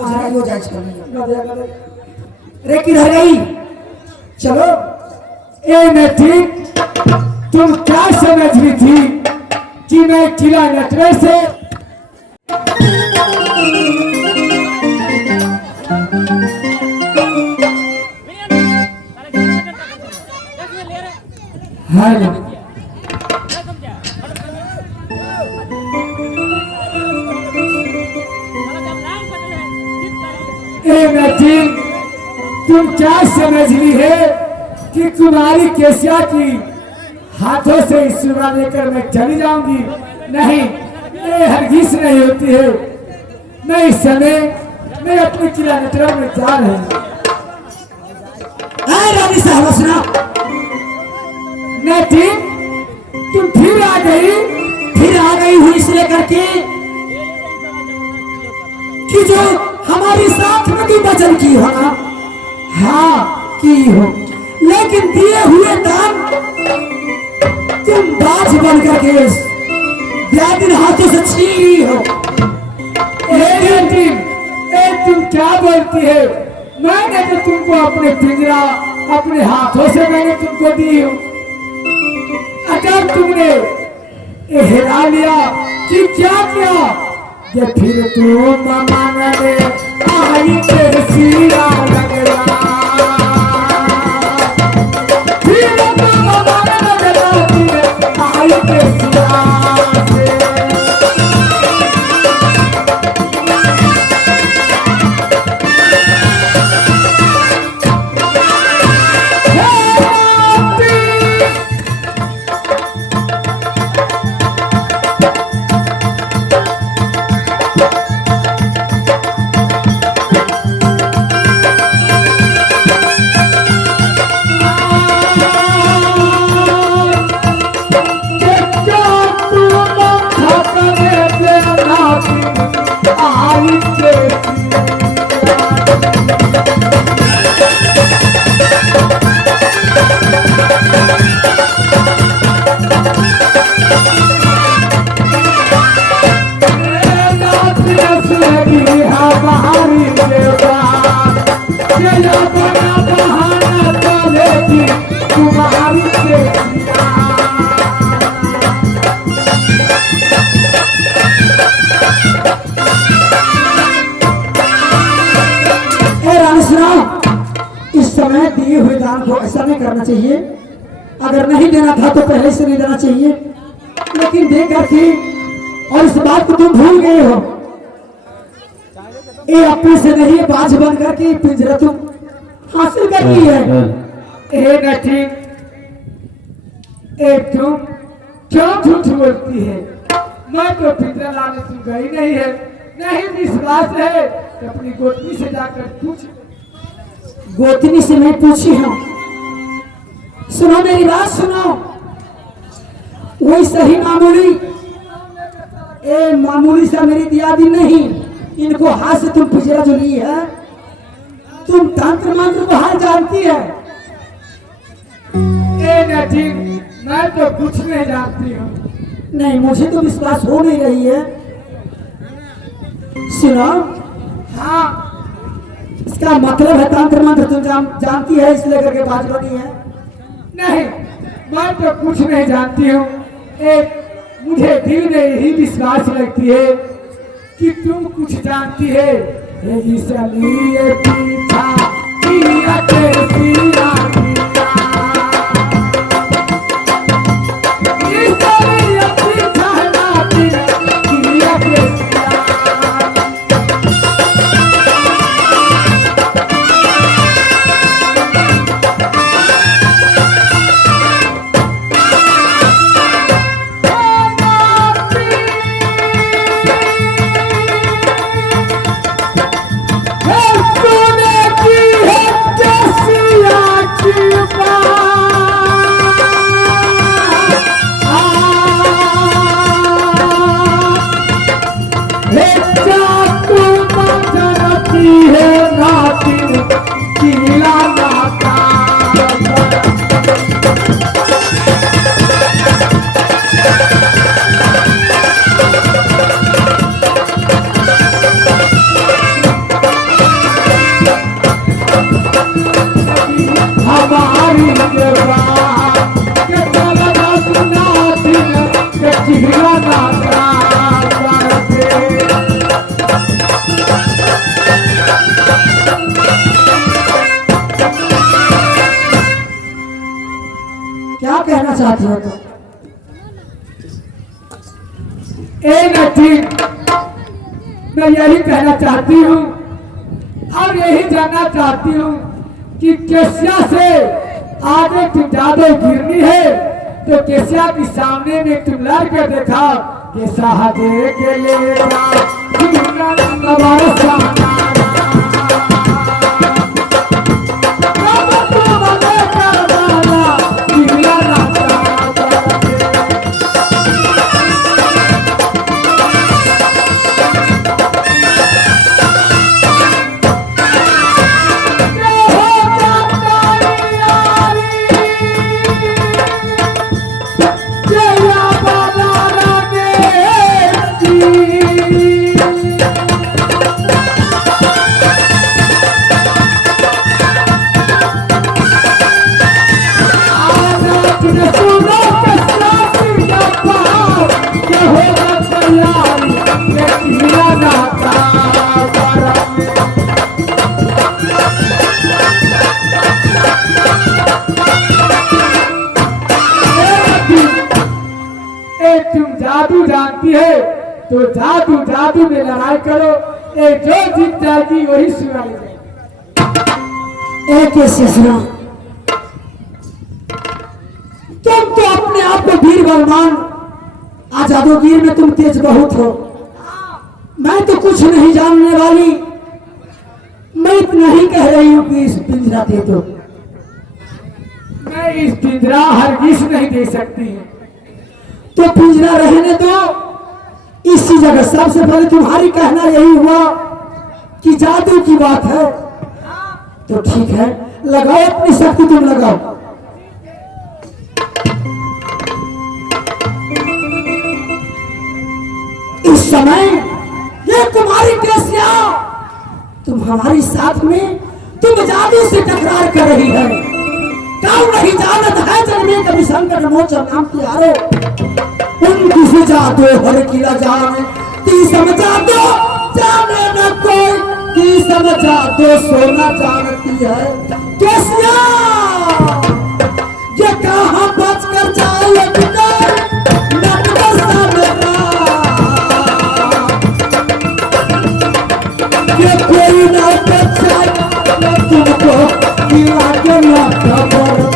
हो जाए रे किधर गई? चलो ए नथी, तुम क्या समझ रही थी कि मैं किला नटवर से हेलो ए नथी, तुम क्या समझ रही है कि कुमारी केसिया की हाथों से सुरा लेकर मैं चली जाऊंगी? नहीं, ये हरगिज नहीं होती है। मैं इस समय मैं अपने किला नटवर में जा रही हूँ। रानी साहब सुना, नथी, तुम फिर आ गई? फिर आ गई हूँ इसलिए करके कि जो हमारी साथ में भी वचन की हो ना, हाँ की हो, लेकिन दिए हुए दान तुम बाज बन करके व्याधिन हाथों से छीन ली हो। नथी, तुम क्या बोलती है? मैंने तो तुमको अपने पिंजरा अपने हाथों से मैंने तुमको दी हूँ। अगर तुमने ये हिला लिया कि क्या किया? ये फिर तुम मांगने आई तेरे सिरा लगला, फिर तुम मांगने आई तेरे सिरा से। दिए हुए दान को ऐसा नहीं करना चाहिए। अगर नहीं देना था तो पहले से नहीं देना चाहिए, लेकिन दे करके और इस बात को तुम भूल गए हो। ये अपने से नहीं बाज बन करके पिंजरा तुम हासिल कर ली है। ए नथी, तुम क्यों झूठ बोलती है? मैं तो पिंजरा लाने तुम गई नहीं है। नहीं विश्वास है तो अपनी गोतनी से जाकर पूछ। गोतनी से मैं पूछी हूं, सुनो मेरी बात सुनो। वही सही मामूली सा मेरी दियादी नहीं, इनको हाथ से तुम पिंजरा जो ली है, तुम तंत्र मंत्र को हाल जानती है। ए नथी, मैं तो कुछ नहीं जानती हूँ। नहीं, मुझे तो विश्वास हो नहीं रही है। सुनो, हाँ, इसका मतलब है तंत्र मंत्र तुम जानती है, इसलिए करके बात बनी है। नहीं, मैं तो कुछ नहीं जानती हूँ। एक मुझे दिल में यही विश्वास लगती है कि तुम कुछ जानती है। इसलिए पीछा किया तेरे सिरा किया, इसलिए पीछा ना किया तेरे सिरा। तूने की है कैसिया चाहती हो तो। ए नटीन, मैं यही कहना चाहती हूँ और यही जानना चाहती हूँ कि केसिया से आगे तुम जादू गिरनी है तो केसिया के सामने में तुम लड़ के देखा कैसा दे के ले तुम जादू जानती है तो जादू जादू में लड़ाई करो, ए जो जीत जाएगी वही सुना ले जाएगी। एक सुना, तुम तो अपने आप को वीर बलवान, आज जादूगिर में तुम तेज बहुत हो। मैं तो कुछ नहीं जानने वाली, मैं इतना ही कह रही हूँ कि इस पिंजरा दे दो। मैं इस पिंजरा हरगिज नहीं दे सकती है। तो पिंजरा रहने दो इसी जगह। सबसे पहले तुम्हारी कहना यही हुआ कि जादू की बात है, तो ठीक है, लगाओ अपनी शक्ति, तुम लगाओ। इस समय ये तुम्हारी केसिया, तुम हमारी साथ में, तुम जादू से टकरार कर रही है। कौन नहीं जानत है जन्मे कभी संकट मोचन नाम की हारो। उनकी सजा दो हर किला जाने, ती समझा दो जाने न कोई, ती समझा दो सोना जानती है केसिया। ये कहाँ बच कर जाए ये कोई ना बच जाए तुमको किला के ना खबर।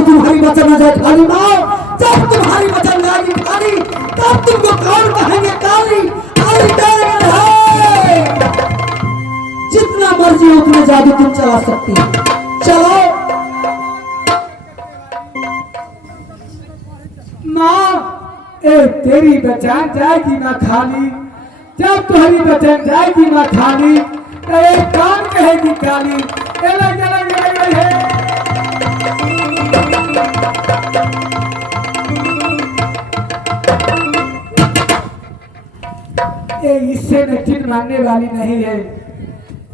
तुम्हारी वचन जाए खाली माओ, जब तुम्हारी वचन जाएगी खाली तब तुमको कौन कहेंगे काली। जितना मर्जी उतने जादू तुम चला सकती हो, चलो। माँ ए तेरी बचान जाएगी ना खाली, जब तुम्हारी बचन जाएगी ना खाली तो एक काम कहेगी काली। अलग अलग अलग है इससे नचिन मानने वाली नहीं है।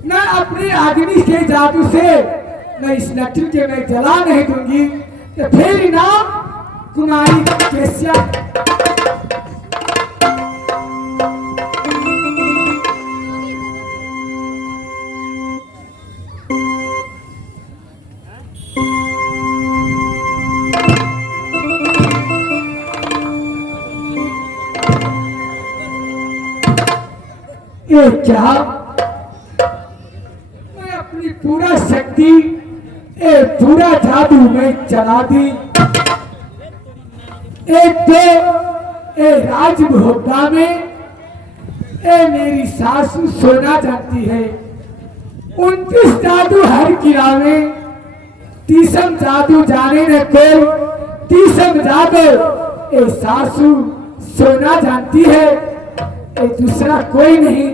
मैं अपने आदमी के जादू से मैं इस नचिन के मैं जला नहीं दूंगी, तो फिर नाम कुमारी केसिया। क्या मैं अपनी पूरा शक्ति पूरा जादू में चला दी। एक तो राजभोगा में मेरी सासू सोना जानती है, 29 जादू हर किला में, तीसम जादू जाने न कोई, तीसम जादू ए सासू सोना जानती है, ए दूसरा कोई नहीं।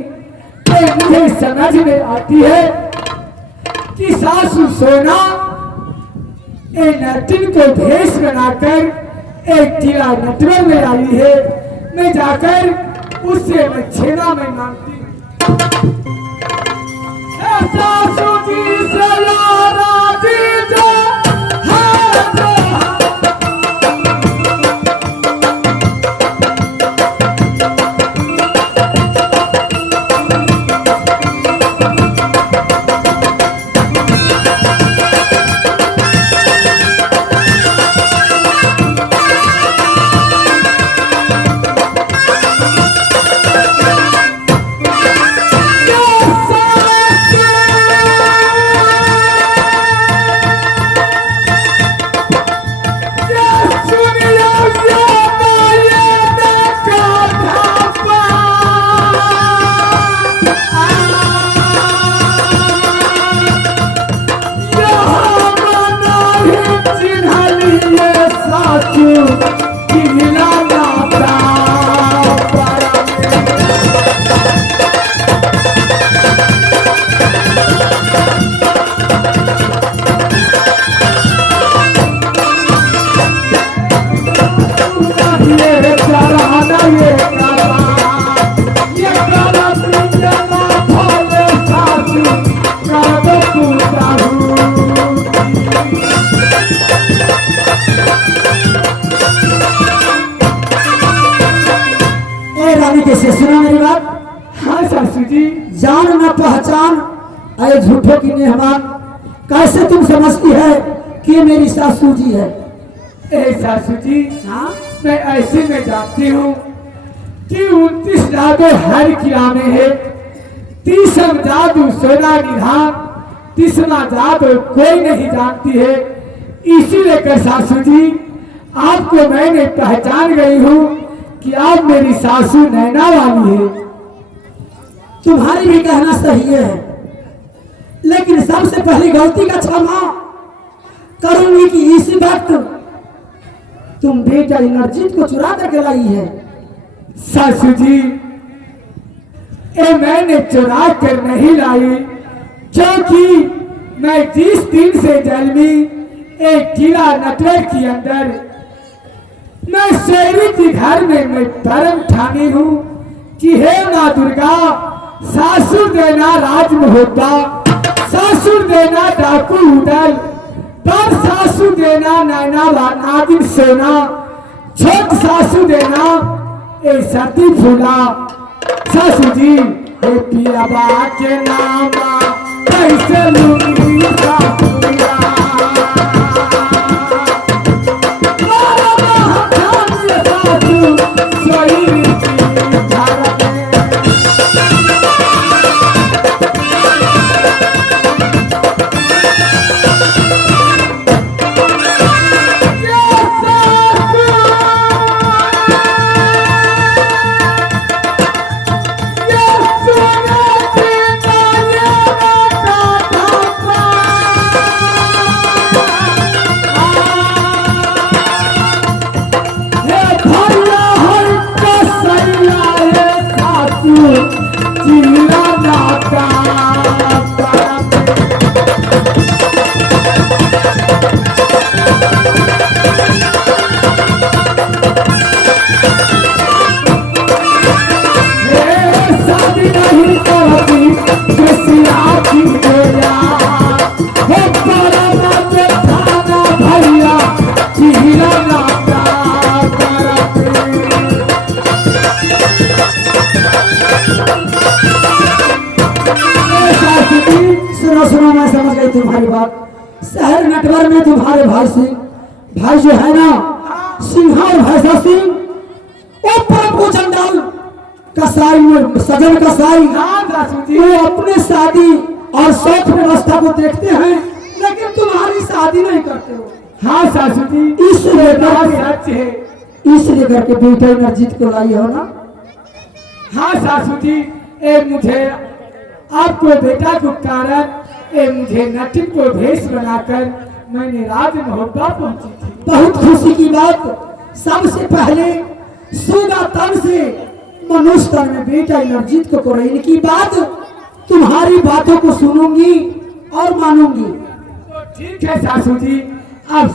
ए मुझे समझ में आती है कि सासू सोना ए नर्तन को भेष बनाकर एक किला नटवर में आई है। मैं जाकर उससे मैं छेना में मांगती हूँ। सासू जी से लारा दीजिए, सुनो मेरी बात। हाँ सासू जी। जान न पहचान अरे झूठों की मेहमान, कैसे तुम समझती है कि ये मेरी सासू जी है? ए सासू जी, हाँ मैं ऐसे में जानती हूँ कि 29 जादू हर किला में है, 30 जादू सोना निधान, 30वां जादू कोई नहीं जानती है। इसी लेकर सासू जी आपको मैंने पहचान गई हूँ कि आप मेरी सासू नैना वाली है। तुम्हारी भी कहना सही है, लेकिन सबसे पहली गलती का क्षमा करूंगी कि इसी वक्त तुम बेटा इंद्रजीत को चुरा करके लाई है। सासू जी, ये मैंने चुरा कर नहीं लाई, क्योंकि मैं 30 दिन से जन्मी एक किला नटवर के अंदर, मैं शेरी के घर में मैं धर्म ठानी हूँ कि हे माँ दुर्गा, सासुर देना राज में होता, सासुर देना डाकू उदल, पर सासू देना नैना नागिन सोना, छोट सासू देना ए सती फूला। सासू जी, हे पियाबा के नामा कैसे लूंगी सासुया, सुनो, मैं समझ गई तुम्हारी बात। शहर नटवर में तुम्हारे भाई जो है ना, सिंहा और भैसा सिंह, वो प्रभु चंडाल कसाई में सजन कसाई, वो अपने शादी और शौक व्यवस्था को देखते हैं, लेकिन तुम्हारी शादी नहीं करते हो। हाँ सासू जी, इसलिए सच है, इसलिए करके बेटा इंद्रजीत को लाई हो ना। हाँ सासू जी, मुझे आपको बेटा को कारण ये मुझे नटिन को भेष बनाकर मैंने राजमहोत्सव पहुंची थी। बहुत खुशी की बात, सबसे पहले सूगा तन से मनुष्य तन में बेटा इंद्रजीत को कुरैन की बात, तुम्हारी बातों को सुनूंगी और मानूंगी। तो ठीक है सासू जी, अब